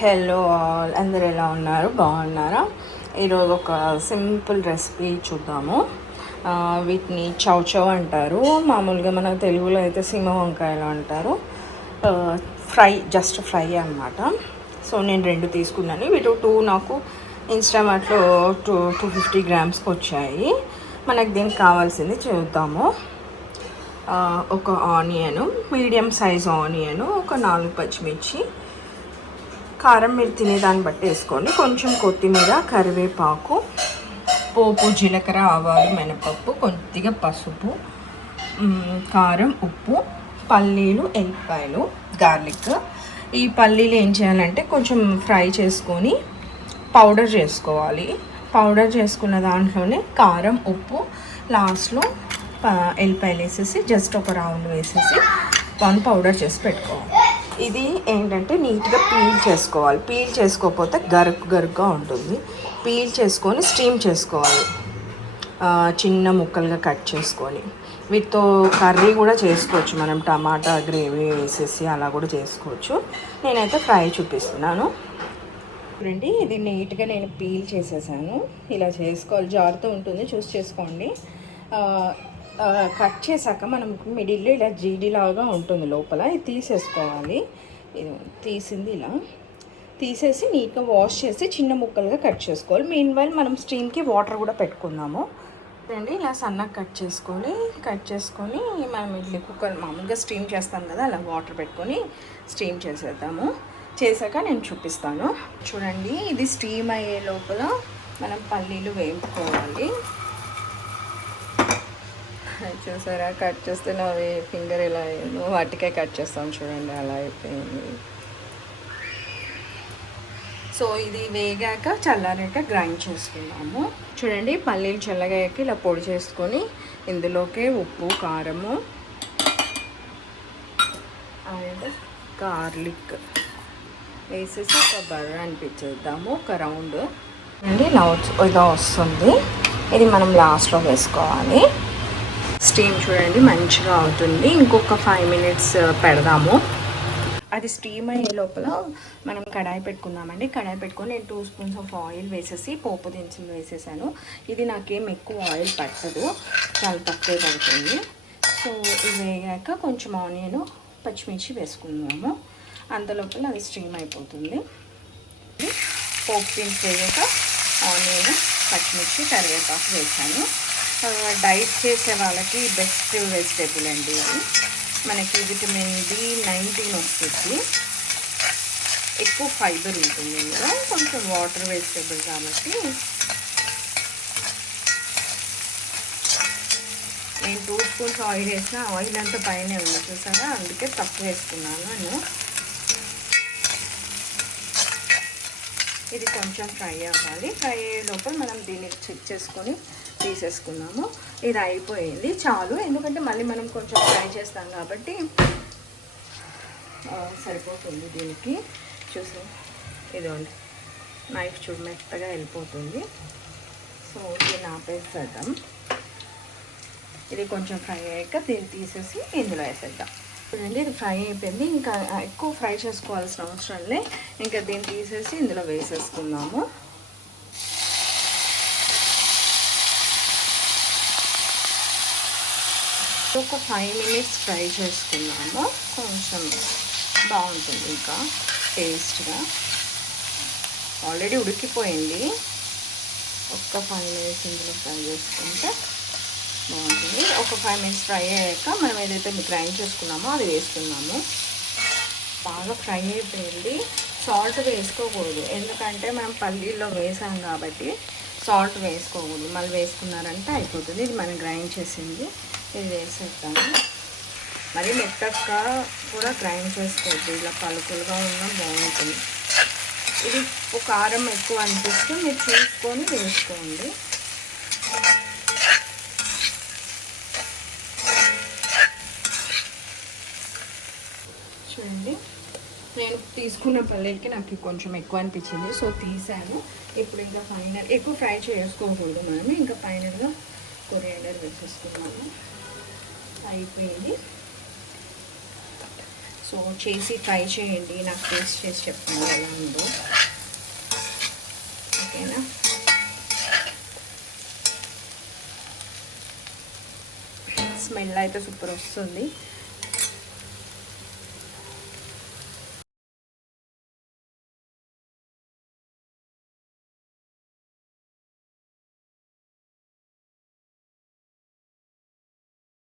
Hello all, అందరు ఎలా ఉన్నారు? బాగున్నారా? ఈరోజు ఒక సింపుల్ రెసిపీ చూద్దాము. వీటిని చౌచౌ అంటారు. మామూలుగా మన తెలుగులో అయితే సీమ వంకాయలు అంటారు. జస్ట్ ఫ్రై అన్నమాట. సో నేను 2 తీసుకున్నాను. వీటి 2 నాకు ఇన్స్టామార్ట్లో 250 గ్రామ్స్కి వచ్చాయి. మనకు దీనికి కావాల్సింది చూద్దాము. ఒక ఆనియను, మీడియం సైజ్ ఆనియను, ఒక 4 పచ్చిమిర్చి, కారం మీరు తినేదాన్ని బట్టి వేసుకోండి, కొంచెం కొత్తిమీర, కరివేపాకు, పోపు, జీలకర్ర, ఆవాలు, మినపప్పు, కొద్దిగా పసుపు, కారం, ఉప్పు, పల్లీలు, ఎల్లిపాయలు, గార్లిక్. ఈ పల్లీలు ఏం చేయాలంటే కొంచెం ఫ్రై చేసుకొని పౌడర్ చేసుకోవాలి. పౌడర్ చేసుకున్న దాంట్లోనే కారం, ఉప్పు, లాస్ట్లో ఎల్లిపాయలు వేసేసి జస్ట్ ఒక రౌండ్ వేసేసి పౌడర్ చేసి పెట్టుకోవాలి. ఇది ఏంటంటే నీట్గా పీల్ చేసుకోవాలి. పీల్ చేసుకోకపోతే గరుగ్గా ఉంటుంది. పీల్ చేసుకొని స్టీమ్ చేసుకోవాలి, చిన్న ముక్కలుగా కట్ చేసుకొని. వీటితో కర్రీ కూడా చేసుకోవచ్చు, మనం టమాటా గ్రేవీ వేసేసి అలా కూడా చేసుకోవచ్చు. నేనైతే ఫ్రై చూపిస్తున్నాను. చూడండి, ఇది నీట్గా నేను పీల్ చేసేసాను. ఇలా చేసుకోవాలి, జారుతూ ఉంటుంది, చూసి చేసుకోండి. కట్ చేశాక మనం మిడిల్లో ఇలా జీడిలాగా ఉంటుంది లోపల, ఇది తీసేసుకోవాలి. ఇది తీసింది ఇలా తీసేసి నీట్గా వాష్ చేసి చిన్న ముక్కలుగా కట్ చేసుకోవాలి. మీన్వైల్ మనం స్టీమ్కి వాటర్ కూడా పెట్టుకుందాము. అండి ఇలా సన్నగా కట్ చేసుకొని మనం ఇడ్లీ కుక్కర్ మామూలుగా స్టీమ్ చేస్తాం కదా, అలా వాటర్ పెట్టుకొని స్టీమ్ చేసేద్దాము. చేశాక నేను చూపిస్తాను. చూడండి, ఇది స్టీమ్ అయ్యే లోపల మనం పల్లీలు వేపుకోవాలి. చూసారా, కట్ చేస్తే అవి ఫింగర్ ఇలా వాటికే కట్ చేస్తాం చూడండి, అలా అయిపోయింది. సో ఇది వేగాక చల్లారాక గ్రైండ్ చేసుకున్నాము. చూడండి, పల్లీలు చల్లగాయాక ఇలా పొడి చేసుకొని ఇందులోకి ఉప్పు, కారము అండ్ గార్లిక్ వేసేసి ఒక బర్ర అనిపించేద్దాము, ఒక రౌండ్ అండి. ఇలా వస్తుంది. ఇది మనం లాస్ట్లో వేసుకోవాలి. స్టీమ్ చూడండి మంచిగా అవుతుంది. ఇంకొక 5 మినిట్స్ పెడదాము. అది స్టీమ్ అయ్యే లోపల మనం కడాయి పెట్టుకుందామండి. కడాయి పెట్టుకొని నేను 2 స్పూన్స్ ఆఫ్ ఆయిల్ వేసేసి పోపు దినుసులు వేసేసాను. ఇది నాకేం ఎక్కువ ఆయిల్ పట్టదు, చాలా తక్కువ పడుతుంది. సో ఇది వేగాక కొంచెం ఆనియన్, పచ్చిమిర్చి వేసుకుందాము. అంతలోపల అది స్టీమ్ అయిపోతుంది. పోపు దినుసు వేగాక ఆనియన్, పచ్చిమిర్చి, కరివేపాకు వేసాను. డైట్ చేసే వాళ్ళకి బెస్ట్ వెజిటేబుల్ అండి ఇది. మనకి విటమిన్ B19 వస్తుంది, ఎక్కువ ఫైబర్ ఉంటుంది ఇందులో, కొంచెం వాటర్ వెజిటేబుల్ కాబట్టి. నేను 2 స్పూన్స్ ఆయిల్ వేసిన, ఆయిల్ అంతా పైన ఉంది చూసారా, అందుకే తక్కువ వేసుకున్నాను నేను. ఇది కొంచెం ఫ్రై అవ్వాలి. ఫ్రై అయ్యే లోపల మనం దీన్ని చెక్ చేసుకొని తీసేసుకున్నాము. ఇది అయిపోయింది, చాలు. ఎందుకంటే మళ్ళీ మనం కొంచెం ఫ్రై చేస్తాం కాబట్టి సరిపోతుంది దీనికి. చూసి ఇదిగోండి, నైఫ్ చూడు మెత్తగా వెళ్ళిపోతుంది. సో దీన్ని ఆపేసేద్దాం. ఇది కొంచెం ఫ్రై అయ్యాక దీన్ని తీసేసి ఇందులో వేసేద్దాం. చూడండి, ఇది ఫ్రై అయిపోయింది. ఇంకా ఎక్కువ ఫ్రై చేసుకోవాల్సిన అవసరం లే. ఇంకా దీన్ని తీసేసి ఇందులో వేసేసుకుందాము. ఒక 5 మినిట్స్ ఫ్రై చేసుకున్నాము. కొంచెం బాగుంటుంది ఇంకా టేస్ట్గా. ఆల్రెడీ ఉడికిపోయింది. ఒక్క 5 మినిట్స్ ఇందులో ఫ్రై చేసుకుంటే బాగుంటుంది. ఒక 5 మినిట్స్ ఫ్రై అయ్యాక మనం ఏదైతే గ్రైండ్ చేసుకున్నామో అది వేసుకున్నాము. బాగా ఫ్రై అయిపోయింది. సాల్ట్ వేసుకోకూడదు, ఎందుకంటే మనం పల్లీల్లో వేసాం కాబట్టి సాల్ట్ వేసుకోకూడదు. మళ్ళీ వేసుకున్నారంటే అయిపోతుంది. ఇది మనం గ్రైండ్ చేసింది, ఇది వేసేద్దాము. మరి మెత్తగా కూడా గ్రైండ్ చేసుకోవద్దు, ఇలా పలుకులుగా ఉన్నా బాగుంటుంది. ఇది కారం ఎక్కువ అనిపిస్తే మీరు చూసుకొని వేసుకోండి. చూడండి, నేను తీసుకున్న పల్లీలకి నాకు కొంచెం ఎక్కువ అనిపించింది, సో తీసాను. ఇప్పుడు ఇంకా ఫైనల్ ఎక్కువ ఫ్రై చేసుకోకూడదు మనం. ఇంకా ఫైనల్గా కొరియాండర్ వేసేసుకున్నాము. అయిపోయింది. సో చేసి ట్రై చేయండి, నాకు టేస్ట్ చేసి చెప్పండి ఎలా ఉందో. ఓకేనా? స్మెల్ అయితే సూపర్ వస్తుంది.